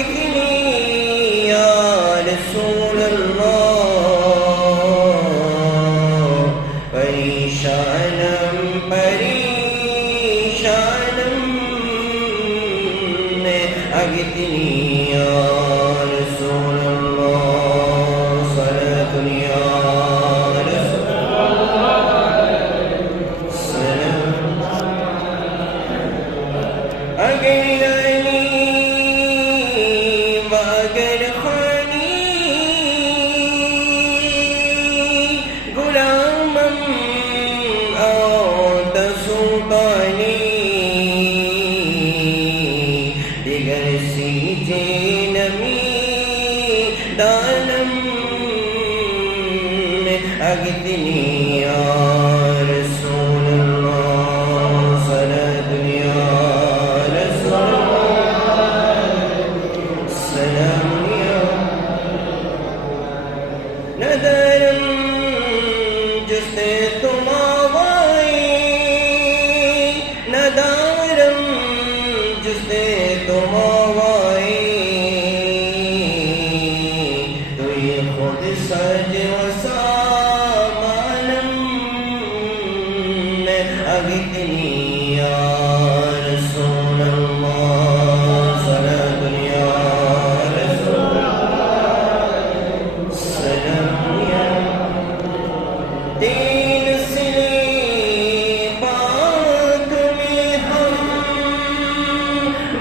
أغثني يا رسول الله परेशानम अगतनी या रसूल अल्लाह सलातुन या रसूल अगरनी व अगरखानी गुलामम औत सुल्तानी दिगर सीजे नमी दानम अगतनी या रसूल अल्लाह सलातुन या रसूल सलाम या नदरम जिससे तुम आवाई नदारम जिससे तुम आवाई तो ये खुद सज वसामानम अगतनी या रसूल अल्लाह सलातुन या रसूल सलाम या तीन सिले पाक में हम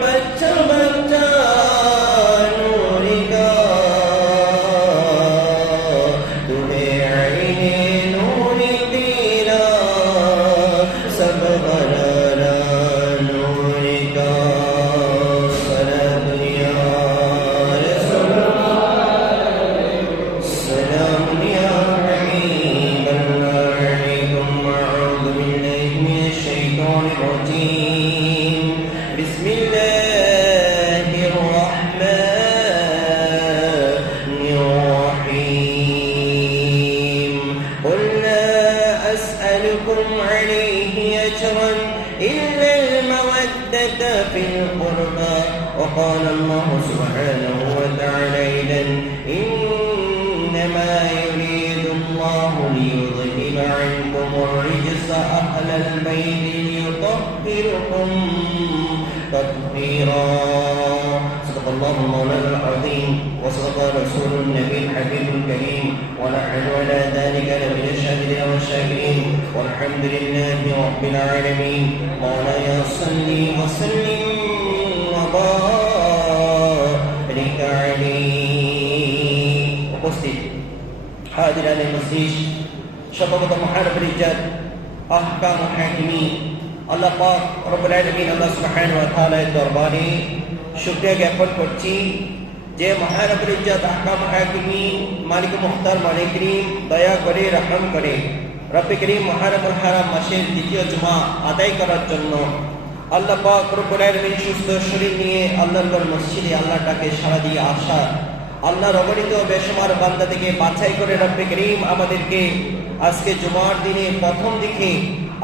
बच्चा बच्चा नूर का तुम्हें आईने नूर तेरा सब बरारा नूर का सलाम या रसूल सलाम या हबीब अल्लाह अलैकुम अऊज़ु बिल्लाहि मिनश शैतानिर रजीम बिस्मिल्लाहिर रहमानिर रहीम قل لا أسألكم عليه أجرا إلا المودة في القربى وقال الله سبحانه وتعالى إذن إنما يريد الله ليذهب عنكم الرجس أهل البيت ليطهركم تطهيرا صدق الله مولانا العظيم وصدق رسول النبي الحبيب الكريم ونحن على ذلك لمن الشاهدين والشاكرين والحمد لله رب العالمين مولاي صل وسلم وبارك عليه উপস্থিত হাজিরানে মজলিস সর্বপ্রথম মহানবীর ইজ্জত আহকাম হাকিমি আল্লাহ পাক রব্বুল আলামিন আল্লাহ সুবহানাহু ওয়া তাআলার দরবারে শুকরিয়া জ্ঞাপন করছি যে মহানবীর ইজ্জত আহকাম হাকিমি মালিক মুখতার মালিক করিম দয়া করে রহম করে রব্বে করিম মুহররমুল হারাম মাসের দ্বিতীয় জুমা আদায় করার জন্য আল্লাহ পাক রব্বুল আলামিন সুস্থ শরীর নিয়ে আল্লাহর মসজিদে আল্লাহটাকে সাড়া দিয়ে আসা আল্লাহর অগণিত বেশুমার বান্দা থেকে বাছাই করে রব্বে করিম আমাদেরকে আজকে জুমার দিনে প্রথম দিকে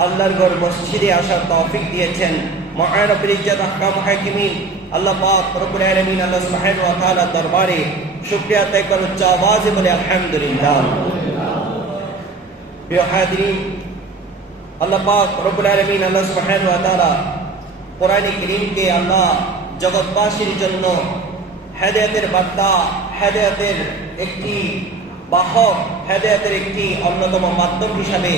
আল্লাহর ঘর মসজিদে আসার তৌফিক দিয়েছেন মহান রব্বুল ইজ্জত আহকাম হাকিমিন আল্লাহ পাক রব্বুল আলামিন আল্লাহ সুবহানাহু ওয়া তাআলার দরবারে শুকরিয়া আদায় করে উচ্চ আওয়াজে বলে আলহামদুলিল্লাহ। প্রিয় হাজিরিন, আল্লাহ পাক রব্বুল আলামিন আল্লাহ সুবহানাহু ওয়া তাআলা কোরআনে কারীমকে আল্লাহ জগৎবাসীর জন্য হেদায়েতের বার্তা, হেদায়েতের একটি বাহক, হেদায়েতের একটি অন্যতম মাধ্যম হিসাবে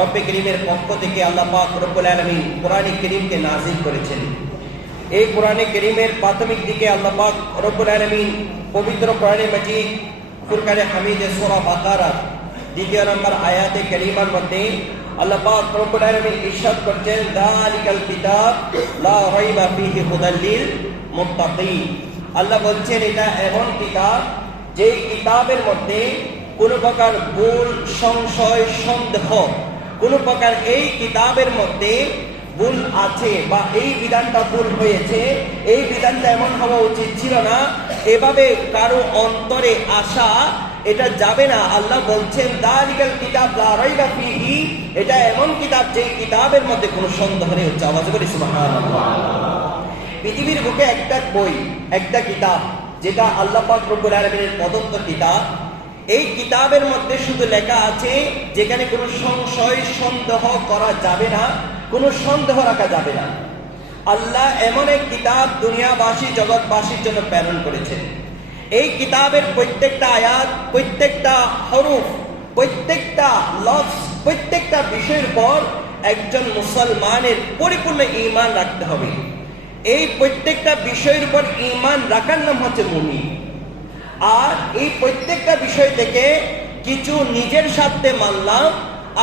রব্বে করিমের পক্ষ থেকে আল্লাহ পাক রব্বুল আলামিন কোরআনে কারীমকে নাযিল করেছেন। এই কোরআনে কারীমের প্রাথমিক দিকে আল্লাহ পাক রব্বুল আলামিন পবিত্র কোরআনে মাজিদ ফুরকানে হামিদে সূরা বাকারা দ্বিতীয় নম্বর আয়াতে কারীমার মধ্যে আল্লাহ পাক রব্বুল আলামিন ইরশাদ করছেন যালিকাল কিতাব লা রাইবা ফীহি হুদাল লিল মুত্তাকিন। আল্লাহ বলছেন এটা এমন কিতাব যে কিতাবের মধ্যে কোন প্রকার ভুল, সংশয়, সন্দেহ, কোন প্রকার এই কিতাবের মধ্যে ভুল আছে বা এই বিধানটা ভুল হয়েছে, এই বিধানটা এমন হওয়া উচিত ছিল না, এভাবে কারো অন্তরে আসা এটা যাবে না। আল্লাহ বলছেন যালিকাল কিতাব লা রাইবা ফীহি, এটা এমন কিতাব যে কিতাবের মধ্যে কোনো সন্দেহ নেই। আওয়াজ করে সুবহানাল্লাহ। পৃথিবীর বুকে একটা বই, একটা কিতাব, যেটা আল্লাহ পাক রব্বুল আলামিনের প্রদত্ত কিতাব। এই কিতাবের মধ্যে শুধু লেখা আছে যেখানে কোনো সংশয় সন্দেহ করা যাবে না, কোনো সন্দেহ রাখা যাবে না। আল্লাহ এমন এক কিতাব দুনিয়াবাসী জগৎবাসীর জন্য প্রেরণ করেছেন। এই কিতাবের প্রত্যেকটা আয়াত, প্রত্যেকটা হরফ, প্রত্যেকটা লফজ, প্রত্যেকটা বিষয়ের পর একজন মুসলমানের পরিপূর্ণ ঈমান রাখতে হবে। এই প্রত্যেকটা বিষয়ের উপর ঈমান রাখার নাম হচ্ছে মুমিন। আর এই প্রত্যেকটা বিষয় থেকে কিছু নিজের স্বার্থে মানলাম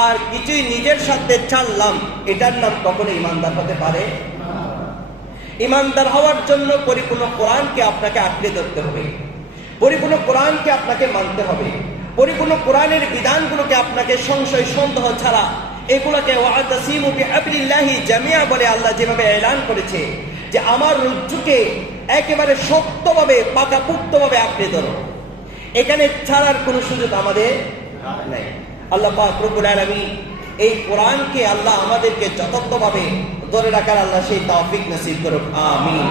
আর কিছুই নিজের স্বার্থে ছাড়লাম, এটার নাম কখনো ঈমানদার হতে পারে? ঈমানদার হওয়ার জন্য পরিপূর্ণ কোরআনকে আপনাকে আঁকড়ে ধরতে হবে, পরিপূর্ণ কোরআনকে আপনাকে মানতে হবে, পরিপূর্ণ কোরআনের বিধানগুলোকে আপনাকে সংশয় সন্দেহ ছাড়া এগুলোকে ওয়াতাসিমু বিহাবলিল্লাহি জামিআ বলে আল্লাহ যেভাবে এলান করেছে যে আমার রজ্জুকে একেবারে শক্তভাবে পাকাপোক্তভাবে আঁকড়ে ধরো, এখানে ছাড়ার কোনো সুযোগ আমাদের নাই। আল্লাহ পাক রব্বুল আলামিন এই কোরআনকে আল্লাহ আমাদেরকে যথার্থভাবে ধরে রাখার আল্লাহ সেই তৌফিক নসিব করুক, আমিন।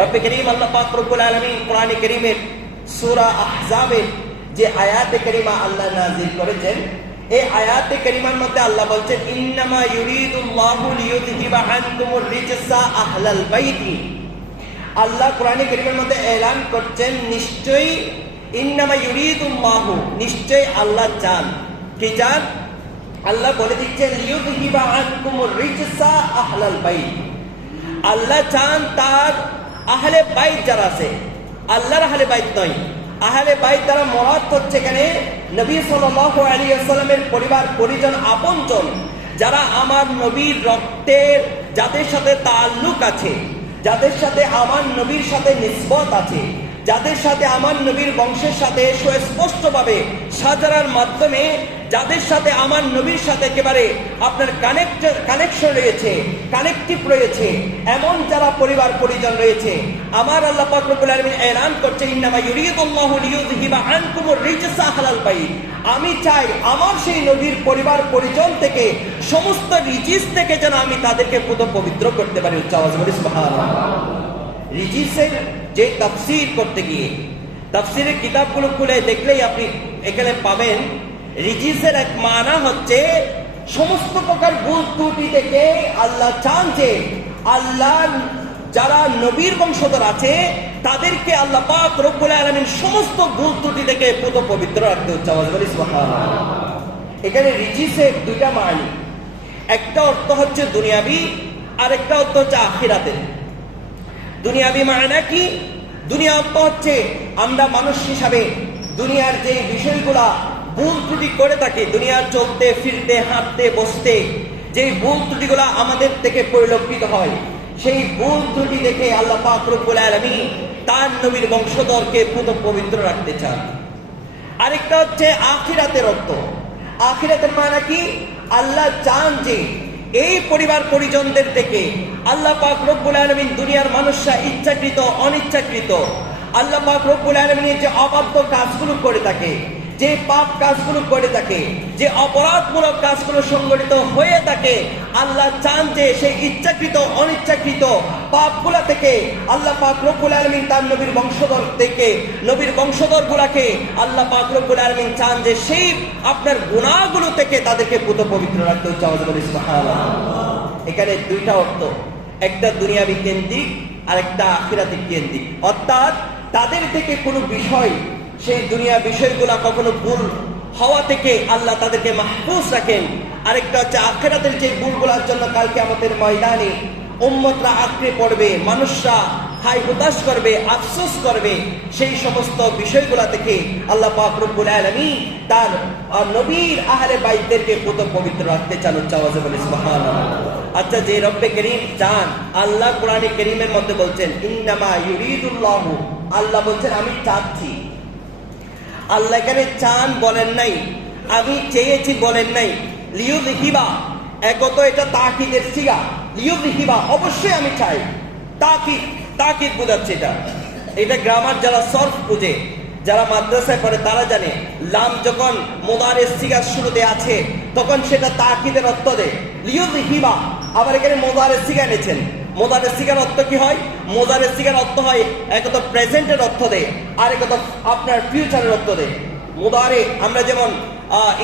রব্বে করিম আল্লাহ পাক রব্বুল আলামিন কোরআনে কারীমের সূরা আহজাবের যে আয়াতে কারিমা আল্লাহ নাযিল করেছেন, এই আয়াতে কারিমার মধ্যে আল্লাহ বলছেন ইন্নামা ইউরিদুল্লাহু লিইউযহিবা আনকুমুর রিজসা আহলাল বাইতি। আল্লাহ কোরআনে কারীমের মধ্যে এলান করছেন নিশ্চয়ই ইন্নামা ইউরিদুল্লাহু, নিশ্চয়ই আল্লাহ চান। কি চান? আল্লাহ বলে দিচ্ছেন লিইউযহিবা আনকুমুর রিজসা আহলাল বাইত। আল্লাহ চান তার আহলে বাইত যারা আছে, আল্লাহর আহলে বাইত নয়, আহলে বাইত দ্বারা মুরাদ হচ্ছে এখানে নবী সাল্লাল্লাহু আলাইহি ওয়াসাল্লামের পরিবার পরিজন আপনজন, যারা আমার নবীর রক্তের, যাদের সাথে তাআল্লুক আছে, যাদের সাথে আমার নবীর সাথে নিসবত আছে, যাদের সাথে আমার নবীর বংশের সাথে সুস্পষ্টভাবে সাজারার মাধ্যমে, যাদের সাথে আমার নবীর সাথে একেবারে আপনার কানেকশন রয়েছে, কানেকটিভ রয়েছে, এমন যারা পরিবার পরিজন রয়েছে, আমার আল্লাহ পাক রব্বুল আলামিন এলান করছে ইন্নামা ইউরিদুল্লাহু লিইউযহিবা আনকুমুর রিজসা আহলাল বাইত। আমি চাই আমার সেই নবীর পরিবার পরিজন থেকে সমস্ত রিজিস থেকে যেন আমি তাদেরকে পুত পবিত্র করতে পারি। উচ্চ আওয়াজে বলি সুবহানাল্লাহ। রিজিসের যে তাফসীর করতে গিয়ে তাফসীরের কিতাবগুলো খুলে দেখলেই আপনি এখানে পাবেন রিজিসের এক মানা হচ্ছে সমস্ত প্রকার ভুল ত্রুটি থেকে আল্লাহ চান যে আল্লাহ যারা নবীর বংশধর আছে তাদেরকে আল্লাহ পাক রব্বুল আলামিন সমস্ত ভুল ত্রুটি থেকে পুত পবিত্র রাখতে। উচ্চ আওয়াজে বলি সুবহানাল্লাহ। এখানে রিজিসের দুইটা মানি, একটা অর্থ হচ্ছে দুনিয়াবি আর একটা অর্থ হচ্ছে আখিরাতের। দুনিয়াবি মানা কি? দুনিয়া অর্থ হচ্ছে আমরা মানুষ হিসাবে দুনিয়ার যে বিষয়গুলা ভুল ত্রুটি করে থাকি, দুনিয়ার চলতে ফিরতে হাঁটতে বসতে যে ভুল ত্রুটিগুলা আমাদের থেকে পরিলক্ষিত হয়, সেই ভুল ত্রুটি দেখে আল্লাহ পাক রব্বুল আলামিন তার নবীর বংশধরকে পুত পবিত্র রাখতে চান। আরেকটা হচ্ছে আখিরাতের অর্থ। আখিরাতের মানে কি? আল্লাহ চান যে এই পরিবার পরিজনদের থেকে আল্লাহ পাক রব্বুল আলামিন দুনিয়ার মানুষরা ইচ্ছাকৃত অনিচ্ছাকৃত আল্লাহ পাক রব্বুল আলামিনের যে অবাধ্য কাজগুলো করে থাকে, যে পাপ কাজগুলো করে থাকে, যে অপরাধমূলক কাজগুলো সংগঠিত হয়ে থাকে, আল্লাহ চান যে সেই ইচ্ছাকৃত অনিচ্ছাকৃত পাপগুলা থেকে আল্লাহ পাক রব্বুল আলামিন তার নবীর বংশধর থেকে নবীর বংশধরগুলাকে আল্লাহ পাক রব্বুল আলামিন চান যে সেই আপনার গুনাহগুলো থেকে তাদেরকে পুত পবিত্র রাখতে। হচ্ছে সুবহানাল্লাহ। এখানে দুইটা অর্থ, একটা দুনিয়াবি কেন্দ্রিক আর একটা আখিরাতি কেন্দ্রিক, অর্থাৎ তাদের থেকে কোনো বিষয়, সেই দুনিয়া বিষয়গুলা কখনো ভুল হওয়া থেকে আল্লাহ তাদেরকে মাহফুজ রাখেন। আরেকটা হচ্ছে আখিরাতের যে ভুলগুলার জন্য কালকে আমাদের ময়দানে উম্মতরা আঁকড়ে পড়বে, মানুষরা হাই হুতাশ করবে, আফসোস করবে, সেই সমস্ত বিষয়গুলা থেকে আল্লাহ পাক রব্বুল আলামিন তার নবীর আহলে বাইতদেরকে পুত পবিত্র রাখতে চান। উচ্চ আওয়াজে বলি সুবহানাল্লাহ। আচ্ছা, যে রব্বে করিম চান, আল্লাহ কোরআনে কারীমের মধ্যে বলছেন ইন্নামা ইউরিদুল্লাহু, আল্লাহ বলছেন আমি চাচ্ছি। আল্লাহ এখানে চান বলেন নাই, আমি চেয়েছি বলেন নাই। লিইউযহিবা, একত এটা তাকিদের সিগা। লিইউযহিবা অবশ্যই আমি চাই, তাকিদ বোঝাচ্ছে। এটা গ্রামার যারা সরফ বুঝে, যারা মাদ্রাসায় পড়ে তারা জানে, লাম যখন মুদারের সিগার শুরুতে আছে তখন সেটা তাকিদের অর্থ দেয়। লিইউযহিবা, আবার এখানে মুদারের সিগা এনেছেন, মোজারে সিগার অর্থ কি হয়? মোজারে সিগার অর্থ হয় এক তো প্রেজেন্টের অর্থ দেয়, আর এক তো আপনার ফিউচারের অর্থ দেয়। মোজারে আমরা যেমন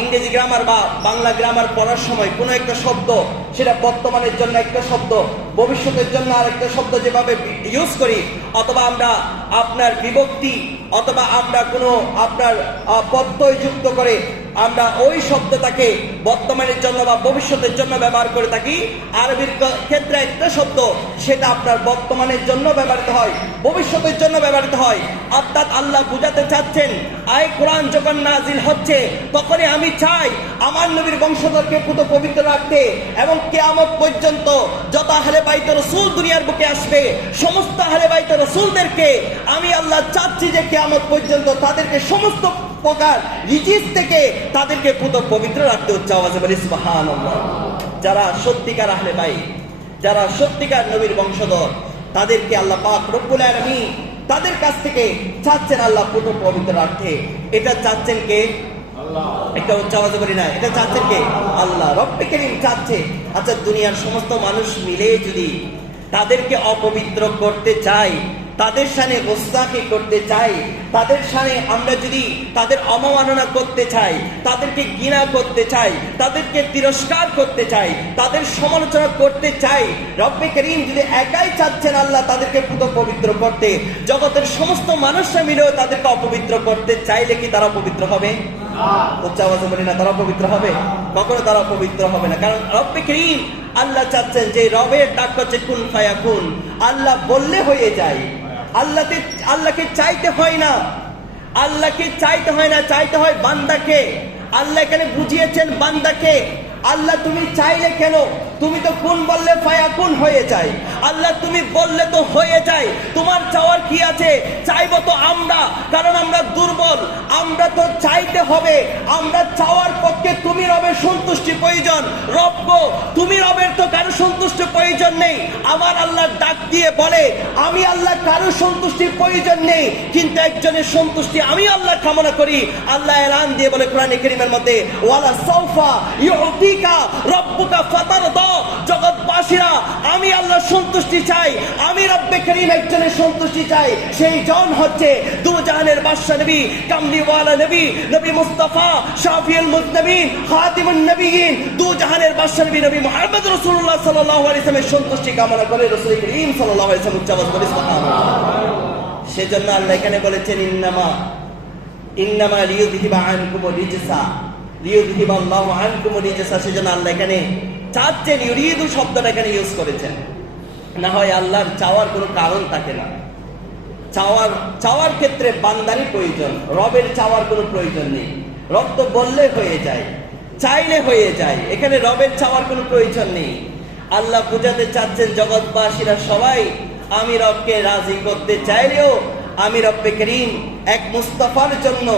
ইংরেজি গ্রামার বা বাংলা গ্রামার পড়ার সময় কোনো একটা শব্দ, সেটা বর্তমানের জন্য একটা শব্দ, ভবিষ্যতের জন্য আরেকটা শব্দ যেভাবে ইউজ করি, অথবা আমরা আপনার বিভক্তি অথবা আমরা কোনো আপনার প্রত্যয় যুক্ত করে আমরা ওই শব্দটাকে বর্তমানের জন্য বা ভবিষ্যতের জন্য ব্যবহার করে থাকি। আরবির ক্ষেত্রে একটা শব্দ, সেটা আপনার বর্তমানের জন্য ব্যবহৃত হয়, ভবিষ্যতের জন্য ব্যবহৃত হয়। অর্থাৎ আল্লাহ বুঝাতে চাচ্ছেন, আয় কোরআন যখন নাজিল হচ্ছে তখনই আমি চাই আমার নবীর বংশধরকে পুত পবিত্র রাখতে, এবং কিয়ামত পর্যন্ত যত আহলে বাইত রাসূল দুনিয়ার বুকে আসবে সমস্ত আহলে বাইত রাসূলদেরকে আমি আল্লাহ চাচ্ছি যে কিয়ামত পর্যন্ত তাদেরকে সমস্ত প্রকার রিজিস থেকে তাদেরকে পুত পবিত্র রাখতে হচ্ছে। আওয়াজে বলি সুবহানাল্লাহ। যারা সত্যিকার আহলে বাইত, যারা সত্যিকার নবীর বংশধর, তাদেরকে আল্লাহ পাক রব্বুল আলামিন তাদের কাছ থেকে চাচ্ছেন আল্লাহ পুত পবিত্র রাখতে। এটা চাচ্ছেন কে? আল্লাহ। একটা উচ্চ আওয়াজে বলি না, এটা চাচ্ছেন কে? আল্লাহ রব্বে কারীম চাচ্ছে। আচ্ছা, দুনিয়ার সমস্ত মানুষ মিলে যদি তাদেরকে অপবিত্র করতে চাই, তাদের সামনে গোস্তাখি করতে চাই, তাদের সামনে আমরা যদি তাদের অবমাননা করতে চাই, তাদেরকে ঘৃণা করতে চাই, তাদেরকে তিরস্কার করতে চাই, তাদের সমালোচনা করতে চাই, রব্বে কারীম যদি একাই চাচ্ছেন আল্লাহ তাদেরকে পুত পবিত্র করতে, জগতের সমস্ত মানুষরা মিলেও তাদেরকে অপবিত্র করতে চাইলে কি তারা পবিত্র হবে? না, তারা পবিত্র হবে? কখনো তারা পবিত্র হবে না। কারণ রব্বে কারীম আল্লাহ চাচ্ছেন যে রবের ডাক হচ্ছে কুন ফায়াকুন, আল্লাহ বললে হয়ে যায়। আল্লাহকে চাইতে হয় না, আল্লাহকে চাইতে হয় না, চাইতে হয় বান্দাকে। আল্লাহ এখানে বুঝিয়েছেন বান্দাকে। আল্লাহ তুমি চাইলে কেন? তুমি তো কোন বললে ফায়াকুন হয়ে যায়। আল্লাহ তুমি বললে তো হয়ে যায়। তোমার চাওয়ার কি আছে? চাইবো তো আমরা, কারণ আমরা দুর্বল। আমরা তো চাইতে হবে। আমরা চাওয়ার পক্ষে তুমি রবের সন্তুষ্টি প্রয়োজন। রব গো, তুমি রবের তো কারো সন্তুষ্টি প্রয়োজন নেই। আমার আল্লাহ ডাক দিয়ে বলে, আমি আল্লাহ কারো সন্তুষ্টির প্রয়োজন নেই, কিন্তু একজনের সন্তুষ্টি আমি আল্লাহ কামনা করি। আল্লাহ এলান দিয়ে বলে কোরআনে কারীমের মধ্যে, ওয়ালা সাউফা ইউতিকা রাব্বুকা ফাতারদা। জগৎবাসীরা, আমি আল্লাহ সন্তুষ্টি চাই, আমি রব্বে কারীম একজনের সন্তুষ্টি চাই। সেই জন হচ্ছে দুজাহানের বাদশা নবী, কামলিওয়ালা নবী, নবী মুস্তাফা, শাফিউল মুজনবিন, খাতিমুন নবিয়িন, দুজাহানের বাদশা নবী নবী মুহাম্মদ রাসূলুল্লাহ সাল্লাল্লাহু আলাইহি ওয়াসাল্লামের সন্তুষ্টি কামনা করে রাসূল করিম সাল্লাল্লাহু আলাইহি ওয়াসাল্লাম উচ্চারণ করে সুবহানাল্লাহ। সেজন্য আল্লাহ এখানে বলেছেন, ইন্নামা লিইউযহিবা আনকুম রিজসা লিইউযহিবা আল্লাহু আনকুম রিজসা। সেজন্য আল্লাহ এখানে চাচ্ছেন, ইউরিদু শব্দটা এখানে ইউজ করেছেন। না হয় আল্লাহর চাওয়ার কোনো কারণ থাকে না। চাওয়ার ক্ষেত্রে বান্দারই প্রয়োজন, রবের চাওয়ার কোনো প্রয়োজন নেই। রব তো বললে হয়ে যায়, চাইলে হয়ে যায়। এখানে রবের চাওয়ার কোনো প্রয়োজন নেই। আল্লাহ বুঝাতে চাচ্ছেন জগৎবাসীরা সবাই আমি রবকে রাজি করতে চাইলেও আমি রব্বে কারীম এক মুস্তাফার জন্য,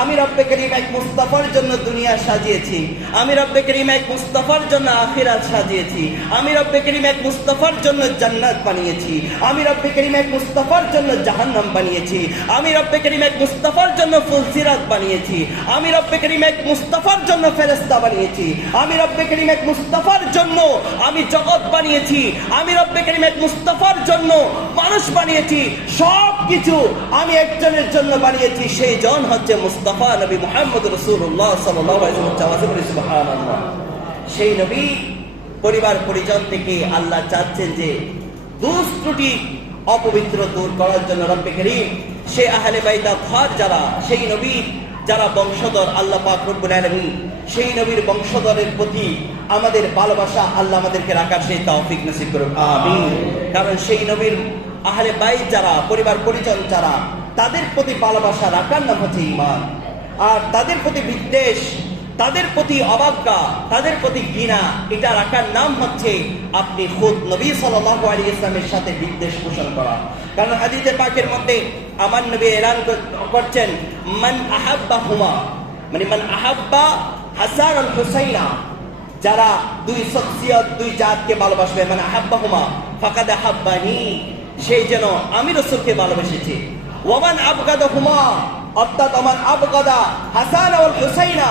আমি রব্বে কারীম এক মুস্তাফার জন্য দুনিয়া সাজিয়েছি। আমি রব্বে কারীম এক মুস্তাফার জন্য আখিরাত সাজিয়েছি। আমি রব্বে কারীম এক মুস্তাফার জন্য জান্নাত বানিয়েছি। আমি রব্বে কারীম এক মুস্তাফার জন্য জাহান্নাম বানিয়েছি। আমি রব্বে কারীম এক মুস্তাফার জন্য ফুলসিরাত বানিয়েছি। আমি রব্বে কারীম এক মুস্তাফার জন্য ফেরেশতা বানিয়েছি। আমি রব্বে কারীম এক মুস্তাফার জন্য আমি জগৎ বানিয়েছি। আমি রব্বে কারীম এক মুস্তাফার জন্য মানুষ বানিয়েছি। সব কিছু আমি একজনের জন্য বানিয়েছি, সেই জন হচ্ছে মুস্তাফা নবী মুহাম্মদ রাসূলুল্লাহ সাল্লাল্লাহু আলাইহি ওয়াসাল্লাম। সুবহানাল্লাহ। সেই নবী পরিবার পরিজন থেকে আল্লাহ চাচ্ছেন যে দোষ ত্রুটি অপবিত্র দূর করার জন্য রব্বে কারীম সেই আহলে বাইত আতহার যারা, সেই নবী যারা বংশধর, আল্লাহ পাক রব্বুল আলামিন সেই নবীর বংশধরের প্রতি আমাদের ভালোবাসা আল্লাহ আমাদেরকে রাখার সেই তৌফিক নসিব করুন, আমিন। কারণ সেই নবীর আহলে বাইত যারা, পরিবার পরিজন যারা, তাদের প্রতি ভালোবাসা রাখার নাম হচ্ছে ঈমান। আর তাদের প্রতি বিদ্বেষ, তাদের প্রতি অবজ্ঞা, তাদের প্রতি ঘৃণা, এটা রাখার নাম হচ্ছে আপনি খুদ নবী সাল্লাল্লাহু আলাইহি ওয়াসাল্লামের সাথে বিদ্বেষ পোষণ করা। কারণ হাদিসে পাকের মধ্যে আমার নবী এলান করছেন, মান আহাব্বাহুমা, মানে মান আহাব্বা হাসান আল হুসাইনা, যারা দুই শখসিয়ত, দুই জাতকে ভালোবাসবে, মানে আহাব্বাহুমা ফাকাদ আহাব্বানি, সেই যেন আমি রাসূলকে ভালোবেসেছি। ওয়ামান আবগাদাহুমা, অর্থাৎ ওমান আবগাদা হাসান ওয়াল হুসাইনা,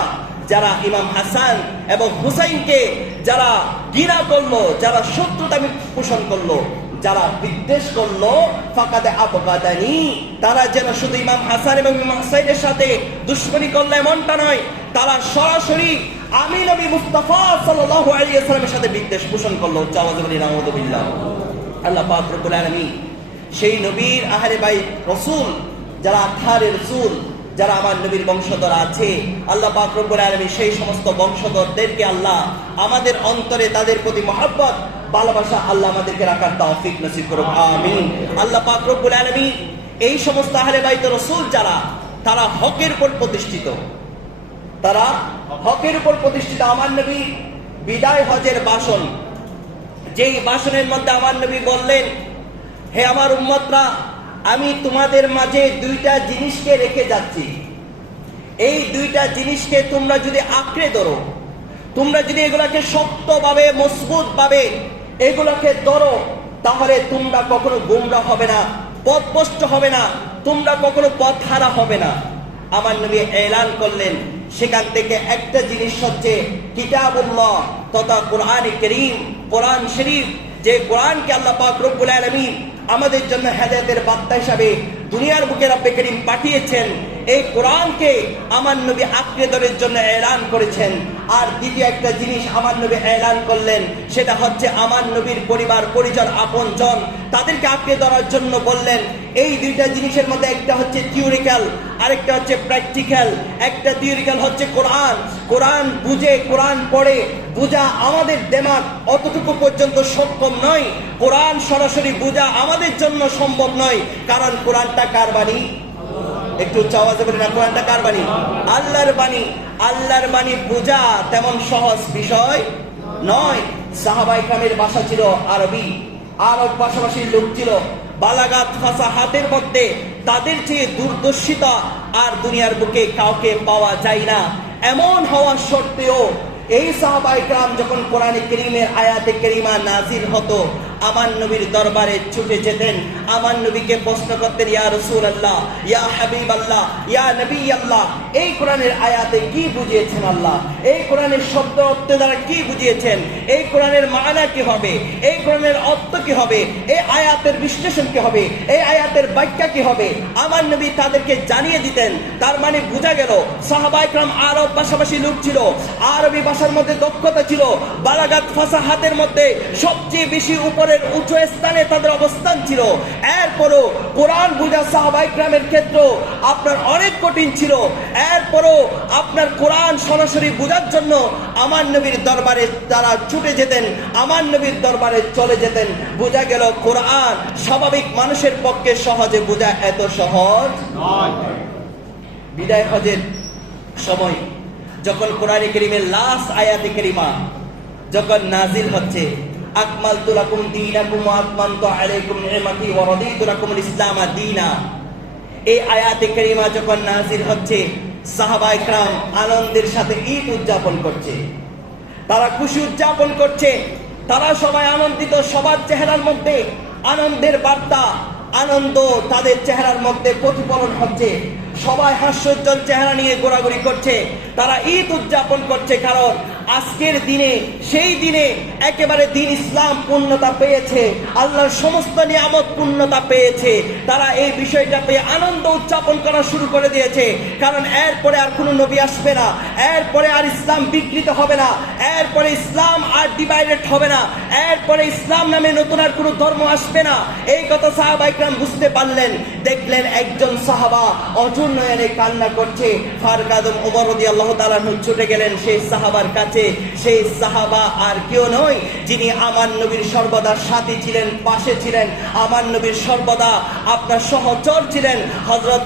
যারা ইমাম হাসান এবং হুসাইনকে যারা ঘৃণা করলো, যারা শত্রুতা পোষণ করলো, যারা বিদ্বেষ করলো ফাকাদে আবগাদানি, তারা যেন শুধু ইমাম হাসান এবং ইমাম হুসাইনের সাথে দুশমনী করলো এমনটা নয়, তারা সরাসরি আমি নবী মুস্তাফা সাল্লাল্লাহু আলাইহি ওয়াসাল্লামের সাথে বিদ্বেষ পোষণ করলো। আওয়াজ বলি নাউযুবিল্লাহ। আল্লাহ পাক রব্বুল আলামিন সেই নবীর আহলে বাইত রাসূল, যারা আঠারে রাসূল, যারা আমার নবীর বংশধর আছে, আল্লাহ পাক রব্বুল আলামিন সেই সমস্ত বংশধরদেরকে আল্লাহ আমাদের অন্তরে তাদের প্রতি মহব্বত ভালোবাসা আল্লাহ আমাদেরকে রাখার তৌফিক নসিব করুন, আমিন। আল্লাহ পাক রব্বুল আলামিন এই সমস্ত আহলে বাইত রাসূল যারা, তারা হকের উপর প্রতিষ্ঠিত, তারা হকের উপর প্রতিষ্ঠিত। আমার নবী বিদায় হজের ভাষণ, যেই ভাষণের মধ্যে আমার নবী বললেন, হে আমার উম্মতরা, আমি তোমাদের মাঝে দুইটা জিনিসকে রেখে যাচ্ছি, এই দুইটা জিনিসকে তোমরা যদি আঁকড়ে ধরো, তোমরা যদি এগুলাকে শক্তভাবে মজবুত ভাবে এগুলাকে ধরো, তাহলে তোমরা কখনো গোমরা হবে না, পথভ্রষ্ট হবে না, তোমরা কখনো পথ হারা হবে না। আমার নবী এলান করলেন, সেখান থেকে একটা জিনিস হচ্ছে কিতাবুল্লাহ তথা কোরআন কারীম, কোরআন শরীফ, যে কোরআনকে আল্লাহ পাক রব্বুল আলামিন আমাদের জন্য হেদায়েতের বার্তা হিসাবে দুনিয়ার বুকে রব্বে করিম পাঠিয়েছেন, এই কোরআনকে আমার নবী আঁকড়ে ধরার জন্য এলান করেছেন। আর দ্বিতীয় একটা জিনিস আমার নবী এলান করলেন, সেটা হচ্ছে আমার নবীর পরিবার পরিজন আপনজন, তাদেরকে আঁকড়ে ধরার জন্য বললেন। এই দুইটা জিনিসের মধ্যে একটা হচ্ছে থিওরিক্যাল, আরেকটা হচ্ছে প্র্যাকটিক্যাল। একটা থিওরিক্যাল হচ্ছে কোরআন, কোরআন বুঝে, কোরআন পড়ে বুঝা আমাদের দিমাগ অতটুকু পর্যন্ত সক্ষম নয়, কোরআন সরাসরি বুঝা আমাদের জন্য সম্ভব নয়, কারণ কোরআনটা কার বাণী? একটু আওয়াজে বলি না, কোরআনটা কার বাণী? আল্লাহর বাণী। আল্লাহর বাণী বোঝা তেমন সহজ বিষয় নয়। সাহাবায়ে কেরামের ভাষা ছিল আরবি, আরব ভাষাভাষীর লোক ছিল, বালাগাত ফাসাহাতের মধ্যে তাদের চেয়ে দূরদর্শিতা আর দুনিয়ার বুকে কাউকে পাওয়া যায় না। এমন হওয়া সত্ত্বেও এই সাহাবায়ে কেরাম যখন কোরআনে কারীমের আয়াতে কারীমা নাজিল হতো, আমার নবীর দরবারে ছুটে যেতেন, আমার নবীকে প্রশ্ন করতেন, ইয়া রাসূলুল্লাহ, ইয়া হাবিবাল্লাহ, ইয়া নবী আল্লাহ, এই কোরআনের আয়াতে কি বুঝিয়েছেন আল্লাহ? এই কোরআনের শব্দ অর্থ দ্বারা কি বুঝিয়েছেন? এই কোরআনের মানা কি হবে? এই কোরআনের অর্থ কি হবে? এই আয়াতের বিশ্লেষণ কি হবে? এই আয়াতের ব্যাখ্যা কি হবে? আমার নবী তাদেরকে জানিয়ে দিতেন। তার মানে বোঝা গেল সাহাবায়ে কেরাম আরব ভাষাভাষী লোক ছিল, আরবি ভাষার মধ্যে দক্ষতা ছিল, বালাগাত ফাসাহাতের মধ্যে সবচেয়ে বেশি উপরের উচ্চ স্থানে তাদের অবস্থান ছিল। এরপরও কোরআন বুঝা সাহাবায়ে কেরামের ক্ষেত্রে আপনার অনেক কঠিন ছিল। এরপরও আপনার কোরআন সরাসরি বোঝার জন্য আমার নবীর দরবারে তারা ছুটে যেতেন, আমার নবীর দরবারে চলে যেতেন। বোঝা গেল কোরআন স্বাভাবিক মানুষের পক্ষে সহজে বোঝা এত সহজ নয়। বিদায় হজের সময় যখন কোরআনে কারীমের লাস্ট আয়াতে কারীমা যখন নাজিল হচ্ছে, আকমালতু লাকুম দীনাকুম ওয়া আতমামতু আলাইকুম নি'মাতি ওয়া রাদিতু লাকুমুল ইসলাম দীনা, এই আয়াতে কারীমা যখন নাজিল হচ্ছে, সাহাবায়ে কেরাম আনন্দের সাথে ঈদ উদযাপন করছে, তারা খুশি উদযাপন করছে, তারা সবাই আনন্দিত, সবার চেহারার মধ্যে আনন্দের বার্তা, আনন্দ তাদের চেহারার মধ্যে প্রতিফলন হচ্ছে, সবাই হাস্যোজ্জ্বল চেহারা নিয়ে ঘোরাঘুরি করছে, তারা ঈদ উদযাপন করছে। কারণ আজকের দিনে, সেই দিনে একেবারে দিন ইসলাম পূর্ণতা পেয়েছে, আল্লাহর সমস্ত নিয়ামত পূর্ণতা পেয়েছে। তারা এই বিষয়টা পেয়ে আনন্দ উদযাপন করা শুরু করে দিয়েছে। কারণ এরপরে আর কোনো নবী আসবে না, এরপরে আর ইসলাম বিকৃত হবে না, এরপরে ইসলাম আর ডিভাইডেড হবে না, এরপরে ইসলাম নামে নতুন আর কোনো ধর্ম আসবে না। এই কথা সাহাবায়ে কেরাম বুঝতে পারলেন। দেখলেন একজন সাহাবা অঝোর নয়নে কান্না করছে, ফারুক আযম ওমর রাদিয়াল্লাহু তাআলা ছুটে গেলেন সেই সাহাবার কাছে। সেই সাহাবা আর কেউ নয়, যিনি আমার নবীর সর্বদা সাথী ছিলেন, পাশে ছিলেন, আমার নবীর সর্বদা আপনার সহচর ছিলেন, হযরত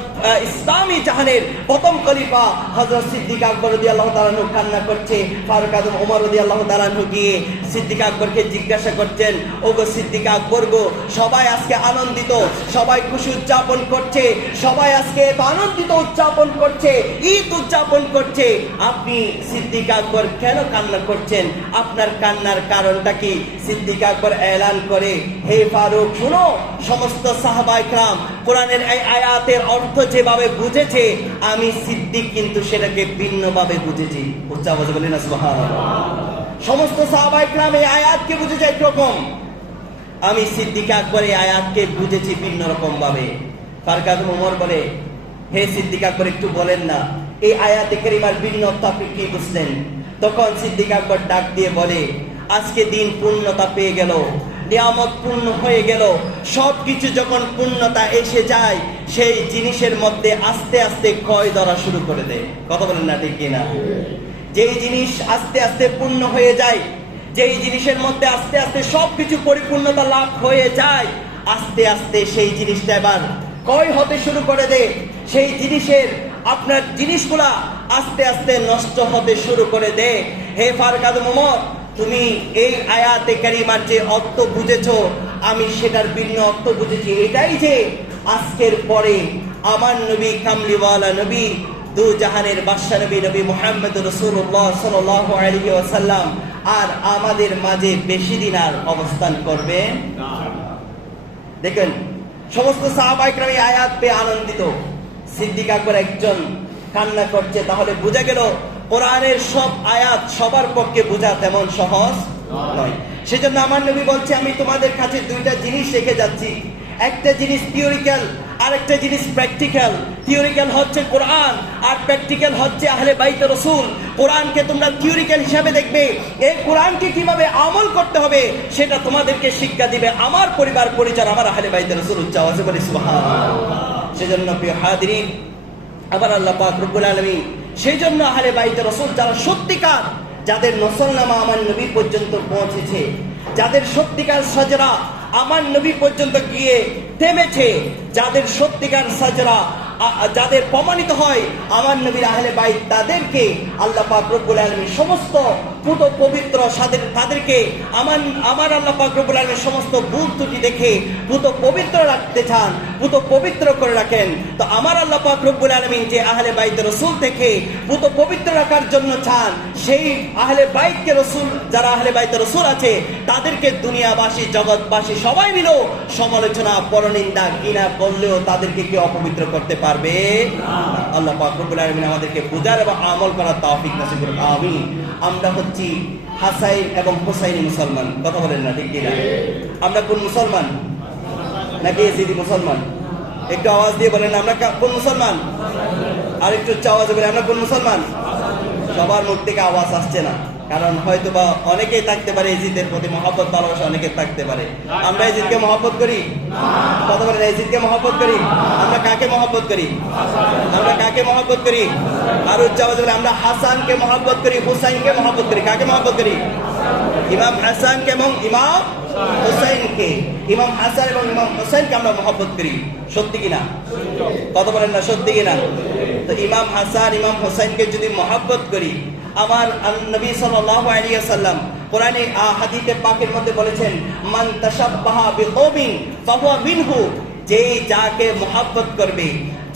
ইসলামী জাহানের প্রথম খলিফা হযরত সিদ্দিক আকবর রাদিয়াল্লাহু তাআলা কান্না করছে। ফারুক আযম ওমর রাদিয়াল্লাহু তাআলা গিয়ে সিদ্দিক আকবরকে জিজ্ঞাসা করছেন, ওগো সিদ্দিক আকবর গো, সবাই আজকে আনন্দিত, সবাই খুশি উদযাপন করছে, সবাই আজকে আনন্দিত উদযাপন করছে, ঈদ উদযাপন করছে, আপনি সিদ্দিক আকবর কেন কান্না করছেন? আপনার কান্নার কারণটা কি? সিদ্দিক আকবর এলান করে, হে ফারুক শুনো, সমস্ত সাহাবায়ে কেরাম কোরআনের এই আয়াতের অর্থ যেভাবে বুঝেছে, আমি সিদ্দিক কিন্তু সেটাকে ভিন্নভাবে বুঝেছি। উচ্চ আওয়াজে বলেন না সুবহানাল্লাহ। সমস্ত সাহাবায়ে কেরাম এই আয়াতকে বুঝেছে একরকম, আমি সিদ্দিক আকবর এই আয়াতকে বুঝেছি ভিন্ন রকম ভাবে। ফারুক আজম ওমর বলে, হে সিদ্দিক আকবর একটু বলেন না এই আয়াতে কারিমার ভিন্ন অর্থ আপনি কি বুঝলেন? তখন সিদ্দিক আকবর ডাক দিয়ে বলে, আজকে দিন পূর্ণতা পেয়ে গেল, নিয়ামত পূর্ণ হয়ে গেল, সবকিছু যখন পূর্ণতা এসে যায় সেই জিনিসের মধ্যে আস্তে আস্তে ক্ষয় ধরা শুরু করে দেয়। কথা বলেন না ঠিক কিনা? যেই জিনিস আস্তে আস্তে পূর্ণ হয়ে যায়, যেই জিনিসের মধ্যে আস্তে আস্তে সবকিছু পরিপূর্ণতা লাভ হয়ে যায়, আস্তে আস্তে সেই জিনিসটা এবার ক্ষয় হতে শুরু করে দেয়। সেই জিনিসের আপনার জিনিসগুলা আস্তে আস্তে নষ্ট হতে শুরু করে দেয়। হে ফারুক আজম ওমর, তুমি এই আয়াতে কারিমার যে অর্থ বুঝেছো, আমি সেটার ভিন্ন অর্থ বুঝেছি। এটাই যে আজকের পরে আমার নবী, কামলিওয়ালা নবী, দু জাহানের বাদশা নবী, নবী মুহাম্মদ রাসূলুল্লাহ সাল্লাল্লাহু আলাইহি ওয়াসাল্লাম আর আমাদের মাঝে বেশি দিন আর অবস্থান করবে না। দেখেন, সমস্ত সাহাবায়ে কেরাম এই আয়াত পেয়ে আনন্দিত। সিদ্দিক আকবর একজন কান্না করছে, তাহলে বোঝা গেল কোরআনের সব আয়াত সবার পক্ষে বোঝা তেমন সহজ নয়। সেজন্য আমার নবী বলছে, আমি তোমাদের কাছে দুইটা জিনিস রেখে যাচ্ছি, একটা জিনিস থিওরিক্যাল আর একটা জিনিস প্র্যাকটিক্যাল। থিওরিক্যাল হচ্ছে কোরআন আর প্র্যাকটিক্যাল হচ্ছে আহলে বাইত রাসূল। কোরআনকে তোমরা থিওরিক্যাল হিসাবে দেখবে, এই কোরআনকে কিভাবে আমল করতে হবে সেটা তোমাদেরকে শিক্ষা দিবে আমার পরিবার পরিজন, আমার আহলে বাইত রাসূল। উচ্চ আওয়াজে বলি সুবহানাল্লাহ। সেজন্য প্রিয় হাজিরিন, আবার আল্লাহ পাক রব্বুল আলামিন সেই জন্য আহলে বাইত রাসূল যারা সত্যিকার, যাদের নসলনামা আমার নবী পর্যন্ত পৌঁছেছে, যাদের সত্যিকার সাজরা আমার নবী পর্যন্ত গিয়ে থেমেছে, যাদের সত্যিকার সাজরা যাদের প্রমাণিত হয় আমার নবীর আহলে বাইত, তাদেরকে আল্লাহ পাক রব্বুল আলামিন সমস্ত পুত পবিত্র তাদেরকে আমার আল্লাহ পাক রব্বুল আলামিন সমস্ত ভুল ত্রুটি দেখে পুত পবিত্র রাখতে চান, পুত পবিত্র করে রাখেন। তো আমার আল্লাহ পাক রব্বুল আলামিন যে আহলে বাইত রাসূল থেকে পুত পবিত্র রাখার জন্য চান, সেই আহলে বাইতকে রাসূল, যারা আহলে বাইত রাসূল আছে তাদেরকে দুনিয়াবাসী, জগৎবাসী সবাই মিলে সমালোচনা, পরনিন্দা, ঘৃণা করলেও তাদেরকে কি অপবিত্র করতে পারবে না। আল্লাহ পাক রব্বুল আলামিন আমাদেরকে বুঝার এবং আমল করার তৌফিক নসিব করুন, আমিন। আমরা হচ্ছি হাসাইন এবং হুসাইনি মুসলমান। কথা বলেন না ঠিক কিনা? আমরা কোন মুসলমান? নাকি ইয়াজিদি মুসলমান? একটু আওয়াজ দিয়ে বলেন, আমরা কোন মুসলমান? আর একটু উচ্চ আওয়াজে বলেন, আমরা কোন মুসলমান? সবার মুখ থেকে আওয়াজ আসছে না, কারণ হয়তো বা অনেকেই থাকতে পারে ইয়াজিদের প্রতি মহব্বত, ভালোবাসা অনেকে থাকতে পারে। আমরা ইয়াজিদকে মহব্বত করি? কথা বলেন, ইয়াজিদকে মহব্বত করি? আমরা কাকে মহব্বত করি? আমরা কাকে মহব্বত করি? আর উচ্চ আওয়াজে বলেন, আমরা হাসানকে মহব্বত করি, হুসাইনকে মহব্বত করি। কাকে মহব্বত করি? ইমাম হাসানকে এবং ইমাম হুসাইনকে। ইমাম হাসান এবং ইমাম হুসাইনকে আমরা মহব্বত করি, সত্যি কিনা? কথা বলেন না, সত্যি কিনা? তো ইমাম হাসান, ইমাম হুসাইনকে যদি মহব্বত করি, আমার নবী সাল্লাল্লাহু আলাইহি ওয়াসাল্লাম কোরআনে হাদিসে পাকের মধ্যে বলেছেন, মান তাশাব্বাহা বিকওমিন ফাহুয়া মিনহু। যেই যাকে মহব্বত করবে,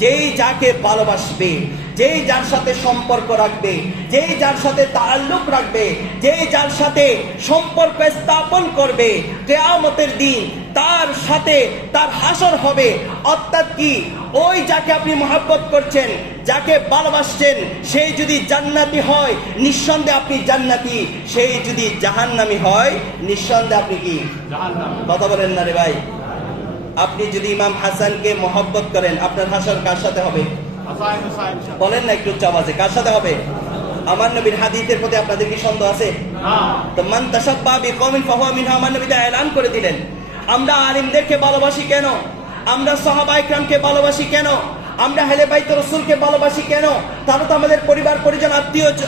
যেই যাকে ভালোবাসবে, যেই যার সাথে সম্পর্ক রাখবে, যেই যার সাথে তাআল্লুক রাখবে, যেই যার সাথে সম্পর্ক স্থাপন করবে, কিয়ামতের দিন তার সাথে তার হাসর হবে। অর্থাৎ কি, ওই যাকে আপনি মহব্বত করছেন, যাকে ভালোবাসছেন, সেই যদি জান্নাতি হয় নিঃসন্দেহে আপনি জান্নাতি, সেই যদি জাহান্নামী হয় নিঃসন্দেহে আপনি কি জাহান্নামী। কথা বলেন না রে ভাই? আপনি যদি ইমাম হাসানকে মহব্বত করেন, আপনার হাসর কার সাথে হবে? বলেন না একটু উচ্চ আওয়াজে, কার সাথে হবে? আমার নবীর হাদিসের প্রতি আপনাদের কি সন্দেহ আছে? তো মান তাশাব্বাহা বিকওমিন ফাহুয়া মিনহু, আমার নবী তা এলান করে দিলেন। আমরা আলিমদেরকে ভালোবাসি কেন? আমরা সাহাবায়ে কেরামকে ভালোবাসি কেন? আমরা আহলে বাইত রাসূলকে ভালোবাসি কেন? তারা তো আমাদের পরিবার পরিজন,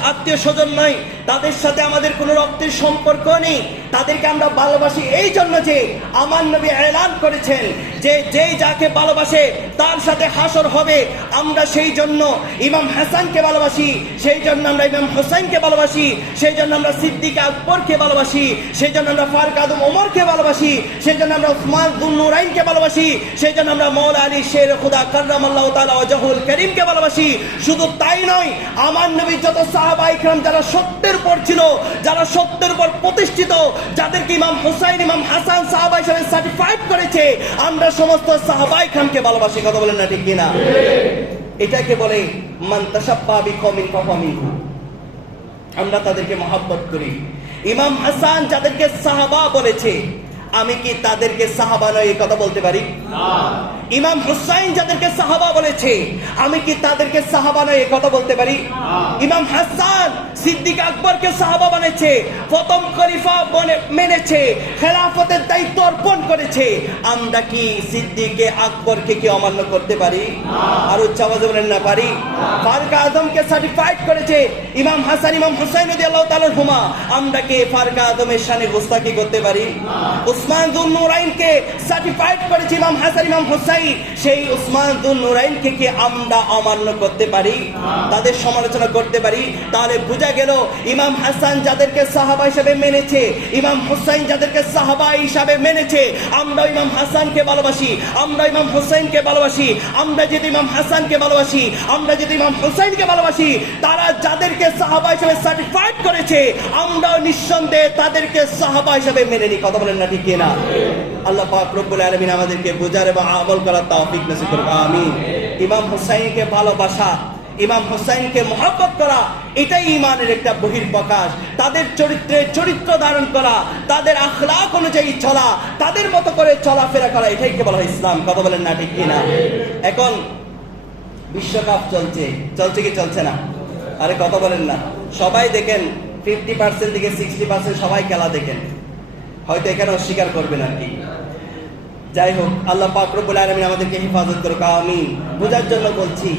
আত্মীয় স্বজন নয়, তাদের সাথে আমাদের কোনো রক্তের সম্পর্ক নেই। তাদেরকে আমরা ভালোবাসি এই জন্য যে আমার নবী এলান করেছেন যে যেই যাকে ভালোবাসে তার সাথে হাসর হবে। আমরা সেই জন্য ইমাম হাসানকে ভালোবাসি, সেই জন্য আমরা ইমাম হুসাইনকে ভালোবাসি, সেই জন্য আমরা সিদ্দিক আকবরকে ভালোবাসি, সেই জন্য আমরা ফারুক আজম ওমরকে ভালোবাসি, সেই জন্য আমরা উসমান যুন নুরাইনকে ভালোবাসি, সেই জন্য আমরা মাওলা আলী শের খুদা কাররামাল্লাহু তাআলা ওয়াজহুল কারীমকে ভালোবাসি। শুধু তাই নয়, আমার নবী যত সাহাবায়ে কেরাম যারা সত্যের উপর ছিল, যারা সত্যের উপর প্রতিষ্ঠিত, যাদেরকে ইমাম হুসাইন, ইমাম হাসান সাহাবা হিসেবে সার্টিফাইড করেছে, আমরা সমস্ত সাহাবায়ে কেরামকে ভালোবাসি। কথা বলেন না ঠিক কিনা? এটাকে বলে মান তাশাব্বাহা বিকওমিন ফাহুয়া মিনহু। আমরা তাদেরকে মহব্বত করি। ইমাম হাসান যাদেরকে সাহাবা বলেছে, আমি কি তাদেরকে সাহাবা নয় এই কথা বলতে পারি? ইমাম হুসাইন যাদেরকে সাহাবা বলেছে, আমি কি তাদেরকে সাহাবা নয় এই কথা বলতে পারি? ইমাম হাসান সিদ্দিক আকবরকে সাহাবা বানিয়েছে, প্রথম খলিফা মেনেছে, খেলাফতের দায়িত্ব অর্পণ করেছে। আমরা কি সিদ্দিকে আকবরকে কি অমান্য করতে পারি? আর উচ্চাবাজে বলেন না পারি। ফারুক আজমকে সার্টিফাইড করেছে ইমাম হাসান ইমাম হুসাইন রাদিয়াল্লাহু তাআলা আনহুমা, আমরা কি ফারুক আজমের শানে গোস্তাকি করতে পারি? উসমান যুন নুরাইনকে সার্টিফাইড করেছে ইমাম হাসান ইমাম হুসাইন, সেই উসমান যুন নুরাইনকে কি আমরা অমান্য করতে পারি? তাদের সমালোচনা করতে পারি? তাহলে বোঝা গেল ইমাম হাসান যাদেরকে সাহাবা হিসেবে মেনেছে, ইমাম হুসাইন যাদেরকে সাহাবা হিসাবে মেনেছে, আমরা ইমাম হাসানকে ভালোবাসি, আমরা ইমাম হুসাইনকে ভালোবাসি। আমরা যদি ইমাম হাসানকে ভালোবাসি, আমরা যদি ইমাম হুসাইনকে ভালোবাসি, তারা যাদেরকে সাহাবা হিসেবে সার্টিফাইড করেছে, আমরাও নিঃসন্দেহে তাদেরকে সাহাবা হিসেবে মেনে নিই। কথা বলেন না ঠিক কিনা? আল্লাহ পাক রব্বুল আলামিন আমাদেরকে বুঝার এবং আমল করার তৌফিক নসিব করুন, আমিন। ইমাম হুসাইনকে ভালোবাসা, ইমাম হুসাইনকে মহব্বত করা, এটাই ঈমানের একটা বহিঃপ্রকাশ। তাদের চরিত্রে চরিত্র ধারণ করা, তাদের আখলাক অনুযায়ী চলা, তাদের মতো করে চলাফেরা করা, এটাই কে বলা হয় ইসলাম। কথা বলেন না ঠিক কিনা? এখন বিশ্বকাপ চলছে, চলছে কি চলছে না? আরে কথা বলেন না। সবাই দেখেন 50% থেকে 60% সবাই খেলা দেখেন, হয়তো এখানে অস্বীকার করবেন আর কি। যাই হোক, আল্লাহ পাক রব্বুল আলামিন আমাদেরকে হেফাজত করুক, আমিন। বোঝার জন্য বলছি,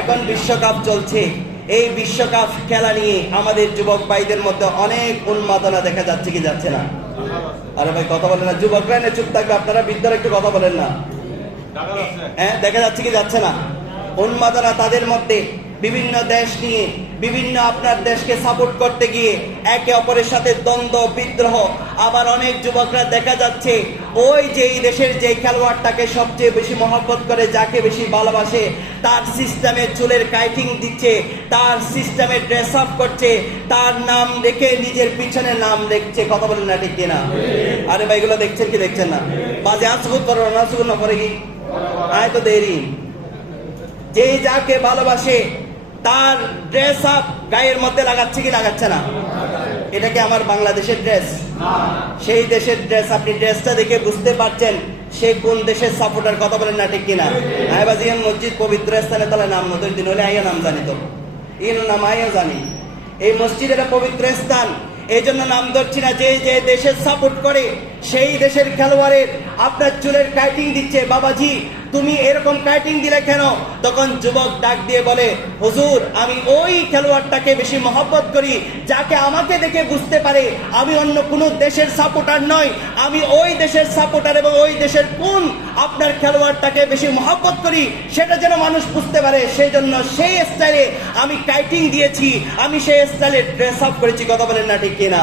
এখন বিশ্বকাপ চলছে, এই বিশ্বকাপ খেলা নিয়ে আমাদের যুবক ভাইদের মধ্যে অনেক উন্মাদনা দেখা যাচ্ছে কি যাচ্ছে না? আরে ভাই কথা বলেন না, যুবকরা এনে চুপ থাকবে, আপনারা বৃদ্ধরা একটু কথা বলেন না। হ্যাঁ, দেখা যাচ্ছে কি যাচ্ছে না? উন্মাদনা তাদের মধ্যে, বিভিন্ন দেশ নিয়ে, বিভিন্ন আপনার দেশকে সাপোর্ট করতে গিয়ে একে অপরের সাথে দ্বন্দ্ব বিদ্রোহ। আবার অনেক যুবকরা দেখা যাচ্ছে ওই যে এই দেশের যে খেলোয়াড়টাকে সবচেয়ে বেশি মহব্বত করে, যাকে বেশি ভালোবাসে, তার সিস্টেমে চুলের কাইটিং দিচ্ছে, তার সিস্টেমে ড্রেস আপ করছে, তার নাম রেখে নিজের পিছনে নাম লিখছে। কথা বলেন না ঠিক কিনা? আরে ভাই এগুলো দেখছেন কি দেখছেন না? বাজে আসগুত করো না, আসগুত না পরে কি আয় তো দেরি। যে যাকে ভালোবাসে তার ড্রেস আপ গায়ের মধ্যে লাগাচ্ছে কি লাগাচ্ছে না? এটা কি আমার বাংলাদেশের ড্রেস? সেই দেশের ড্রেস। আপনি ড্রেসটা দেখে বুঝতে পারছেন সে কোন দেশের সাপোর্টার। কথা বলেন না ঠিক কিনা? আইবাজিয়ান মসজিদ পবিত্র স্থানে তাহলে নাম নতুন দিন হলে আইয়া নাম জানি, তো ইন নাম আইয়া জানি। এই মসজিদ এটা পবিত্র স্থান, এই জন্য নাম ধরছি না। যে যে দেশের সাপোর্ট করে সেই দেশের খেলোয়াড়ের আপনার চুলের কাটিং দিচ্ছে, বাবাজি তুমি এরকম কাটিং দিলে কেন? তখন যুবক ডাক দিয়ে বলে, হুজুর আমি ওই খেলোয়াড়টাকে বেশি মহব্বত করি, যাকে আমাকে দেখে বুঝতে পারে আমি অন্য কোনো দেশের সাপোর্টার নয়, আমি ওই দেশের সাপোর্টার, এবং ওই দেশের কোন আপনার খেলোয়াড়টাকে বেশি মহব্বত করি সেটা যেন মানুষ বুঝতে পারে, সেই জন্য সেই স্টাইলে আমি কাটিং দিয়েছি, আমি সেই স্টাইলে ড্রেস আপ করেছি। কথা বলেন না ঠিক কিনা?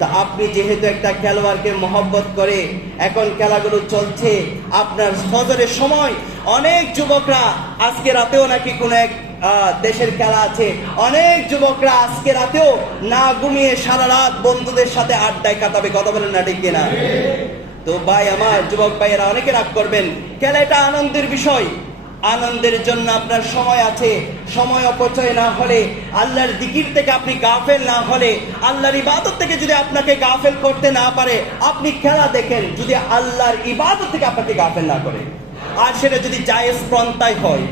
তা আপনি যেহেতু একটা খেলোয়াড়কে মহব্বত করে, এখন খেলাগুলো চলছে আপনার ফজরের সময়, অনেক যুবকরা আজকে রাতেও নাকি কোন এক দেশের খেলা আছে, অনেক যুবকরা আজকে রাতেও না ঘুমিয়ে সারা রাত বন্ধুদের সাথে আড্ডায় কাটাবে। কথা বলেন না ঠিক কিনা? তো ভাই আমার, যুবক ভাইয়েরা অনেকে রাগ করবেন, খেলা এটা আনন্দের বিষয়, আনন্দের জন্য আপনার সময় আছে। সময় অপচয় না হলে, আল্লাহর জিকির থেকে আপনি গাফেল না হলে, আল্লাহর ইবাদত থেকে যদি আপনাকে গাফেল করতে না পারে, আপনি খেলা দেখেন যদি আল্লাহর ইবাদত থেকে আপনাকে গাফেল না করে, আর সেটা যদি জায়েজ পন্থায় হয়।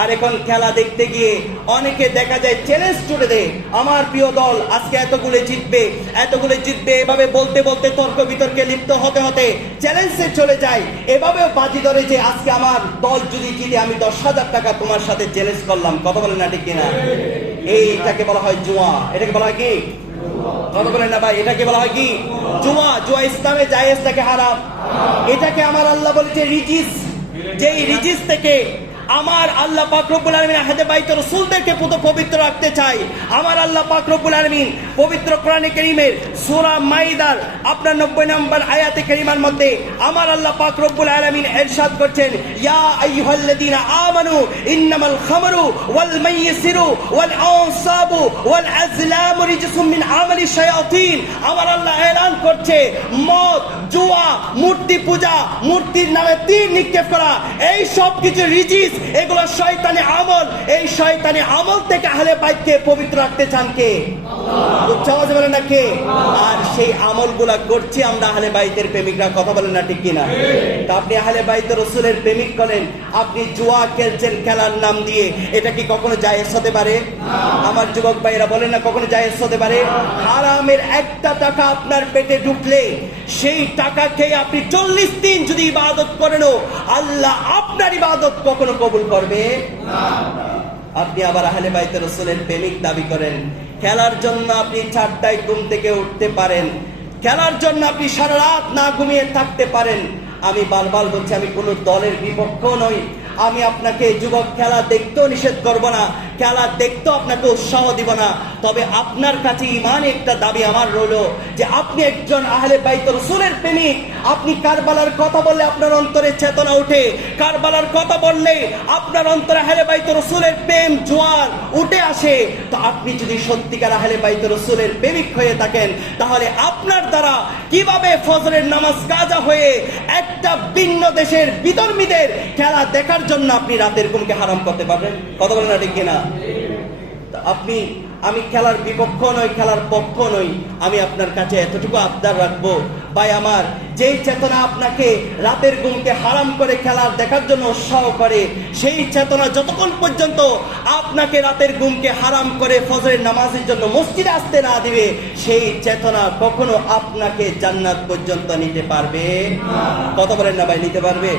আর এখন খেলা দেখতে গিয়ে অনেকে দেখা যায় চ্যালেঞ্জ ছুড়ে দেয়, আমার প্রিয় দল আজকে এতগুলো জিতবে, এতগুলো জিতবে, এভাবে বলতে বলতে তর্ক বিতর্কে লিপ্ত হতে হতে চ্যালেঞ্জে চলে যায়। এভাবেও বাজি ধরে যে আজকে আমার দল যদি জিতে আমি 10,000 টাকা তোমার সাথে চ্যালেঞ্জ করলাম। কথা বলেন না ঠিক কিনা? এইটাকে বলা হয় জুয়া। এটাকে বলা হয় কি? কথা বলেন না ভাই, এটাকে বলা হয় কি? জুয়া। জুয়া ইসলামে জায়েজ থেকে হারাম। এটাকে আমার আল্লাহ বলেছে রিজিস, যেই রিজিস থেকে আমার আল্লাহ পাক রব্বুল আলামিন আহলে বাইত রাসূলদেরকে পবিত্র রাখতে চাই। আমার আল্লাহ পাক রব্বুল আলামিন পবিত্র কোরআনে কারীমের সূরা মাইদার আপনার 90 নম্বর আয়াতে কারীমার মধ্যে আমার আল্লাহ পাক রব্বুল আলামিন ইরশাদ করছেন, ইয়া আইয়ুহাল্লাযীনা আমানু ইন্নামাল খামরু ওয়াল মাইসিরু ওয়াল আনসাবু ওয়াল আজলামু রিজসুম মিন আমালি শায়াতিন। আমার আল্লাহ এলান করছে, মদ, জুয়া, মূর্তি পূজা, মূর্তির নামে তীর নিক্ষেপ করা, এই সব কিছু রিজিস, এগুলো শয়তানি আমল। এই শয়তানি আমল থেকে আহলে বাইতকে পবিত্র রাখতে চান কে? উচ্চাওয়াজে বলেন না কে? আর সেই আমলগুলা করছি আমরা আহলে বাইতের প্রেমিকরা, কথা বলেন না ঠিক কিনা? তা আপনি আহলে বাইত রাসূলের প্রেমিক করেন, আপনি জুয়া খেলছেন খেলার নাম দিয়ে, এটা কি কখনো জায়েজ হতে পারে? আমার যুবক ভাইরা বলেন না কখনো জায়েজ হতে পারে? হারামের একটা টাকা আপনার পেটে ঢুকলে সেই টাকা খেয়ে আপনি 40 দিন যদি ইবাদত করেনও আল্লাহ আপনার ইবাদত কখনো কবুল করবে না। আপনি আবার আহলে বাইত রাসূলের প্রেমিক দাবি করেন, খেলার জন্য আপনি 4টায় ঘুম থেকে উঠতে পারেন, খেলার জন্য আপনি সারা রাত না ঘুমিয়ে থাকতে পারেন। আমি বারবার বলছি আমি কোনো দলের বিপক্ষ নই, আমি আপনাকে যুবক খেলা দেখতেও নিষেধ করব না, খেলা দেখতেও আপনাকে উৎসাহ দিব না। তবে আপনার কাছে ঈমান একটা দাবি আমার রইল যে আপনি একজন আহলে বাইত রাসূলের প্রেমিক। আপনি কারবালার কথা বললে আপনার অন্তরে চেতনা উঠে, কারবালার কথা বললে আপনার অন্তরে আহলে বাইত রাসূলের প্রেম জোয়ার উঠে আসে। তো আপনি যদি সত্যিকার আহলে বাইত রাসূলের প্রেমিক হয়ে থাকেন তাহলে আপনার দ্বারা কিভাবে ফজরের নামাজ কাজা হয়ে একটা ভিন্ন দেশের বিধর্মীদের খেলা দেখার জন্য আপনি রাতের ঘুমকে হারাম করতে পারবেন? কথা বলেন না ঠিক কিনা? আপনি, আমি খেলার বিপক্ষ নই, খেলার পক্ষ নই, আমি আপনার কাছে এতটুকু আবদার রাখবো, ভাই আমার, যেই চেতনা আপনাকে রাতের ঘুমকে হারাম করে খেলা দেখার জন্য উৎসাহ করে, সেই চেতনা যতক্ষণ পর্যন্ত আপনাকে রাতের ঘুমকে হারাম করে ফজরের নামাজের জন্য মসজিদে আসতে না দিবে, সেই চেতনা কখনো আপনাকে জান্নাত পর্যন্ত নিতে পারবে না। কথা বলেন না ভাই, নিতে পারবে?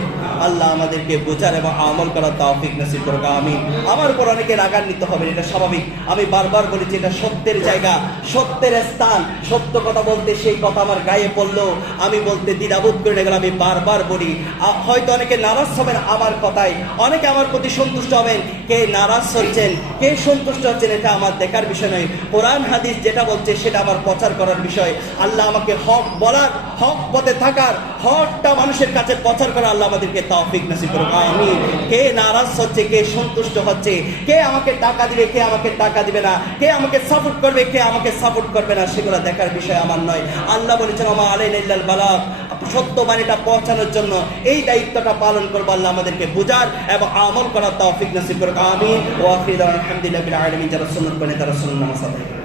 আল্লাহ আমাদেরকে বোঝার এবং আমল করার তৌফিক নসিব করুক, আমিন। আমার উপর অনেকে রাগান্বিত হবে, এটা স্বাভাবিক। আমি বারবার বলেছি এটা সত্যের জায়গা, সত্যের স্থান, সত্য কথা বলতে সেই কথা আমার গায়ে পড়লো আমি বলতে দ্বিধাবোধ করে গেলাম। আমি বারবার বলি, হয়তো অনেকে নারাজ হবেন আমার কথায়, অনেকে আমার প্রতি সন্তুষ্ট হবেন। কে নারাজ হচ্ছেন, কে সন্তুষ্ট হচ্ছেন, এটা আমার দেখার বিষয় নয়। কোরআন হাদিস যেটা বলছে সেটা আমার প্রচার করার বিষয়। আল্লাহ আমাকে হক বলার, হক পথে থাকার, হকটা মানুষের কাছে প্রচার করা আল্লাহ আমাদেরকে তৌফিক নসিব করুক, আমিন। কে নারাজ হচ্ছে, কে সন্তুষ্ট হচ্ছে, কে আমাকে টাকা দিবে, কে আমাকে টাকা দিবে না, কে আমাকে সাপোর্ট করবে, কে আমাকে সাপোর্ট করবে না, সেগুলো দেখার বিষয় আমার নয়। আল্লাহ বলেছেন ওমা আলাইনা ইল্লাল বালাগ, সত্য বাণীটা পৌঁছানোর জন্য এই দায়িত্বটা পালন করবো। আল্লাহ আমাদেরকে বুঝার এবং আমল করার তৌফিক নসিব করুক, আমিন। ওয়া আখিরু দাওয়ানা আলহামদুলিল্লাহি রাব্বিল আলামিন। যারা সুন্নাত মানে তারা সুন্নাত নামাজ আদায় করে।